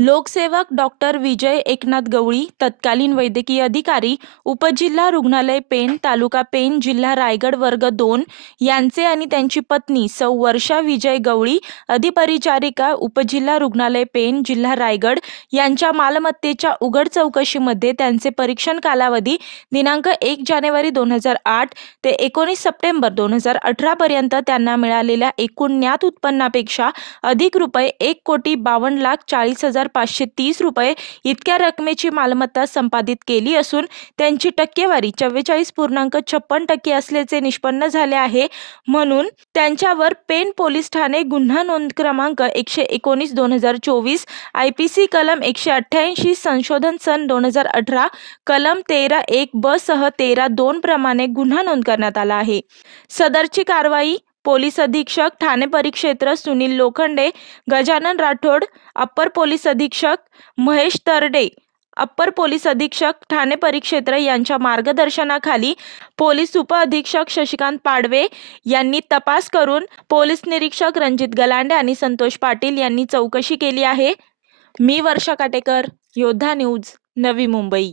लोकसेवक doctor विजय एकनाथ गवळी तत्कालीन वैद्यकीय अधिकारी उपजिल्हा रुग्णालय पेण तालुका पेण जिल्हा रायगड वर्ग दोन यांचे आणि त्यांची पत्नी सौ वर्षा विजय गवळी अधिपरिचारिका उपजिल्हा रुग्णालय पेण जिल्हा रायगड यांच्या मालमत्तेच्या उघड चौकशीमध्ये त्यांचे परीक्षण कालावधी दिनांक एक जानेवारी दोन हजार आठ ते एकोणीस सप्टेंबर दोन हजार अठरापर्यंत त्यांना मिळालेल्या एकूण ज्ञात उत्पन्नापेक्षा अधिक रुपये एक कोटी बावन्न लाख चाळीस हजार पाचशे तीस रुपये इतक्या रकमेची मालमत्ता संपादित केली असून त्यांची टक्केवारी चव्वेचाळीस पूर्णांक छप्पन टक्के असल्याचे निष्पन्न झाले आहे. म्हणून त्यांच्यावर पेन पोलीस ठाणे गुन्हा नोंद क्रमांक एकशे एकोणीस दोन हजार चोवीस आय पी सी कलम एकशे अठ्ठ्याऐंशी संशोधन सन दोन हजार अठरा कलम तेरा एक ब सह तेरा दोन प्रमाणे गुन्हा नोंद करण्यात आला आहे. सदरची कारवाई पोलीस अधीक्षक ठाणे परिक्षेत्र सुनील लोखंडे गजानन राठोड अप्पर पोलीस अधीक्षक महेश तरडे अप्पर पोलीस अधीक्षक ठाणे परिक्षेत्र यांच्या मार्गदर्शनाखाली पोलीस उपअधीक्षक शशिकांत पाडवे यांनी तपास करून पोलीस निरीक्षक रणजित गलांडे आणि संतोष पाटील यांनी चौकशी केली आहे. मी वर्षा काटेकर योद्धा न्यूज नवी मुंबई.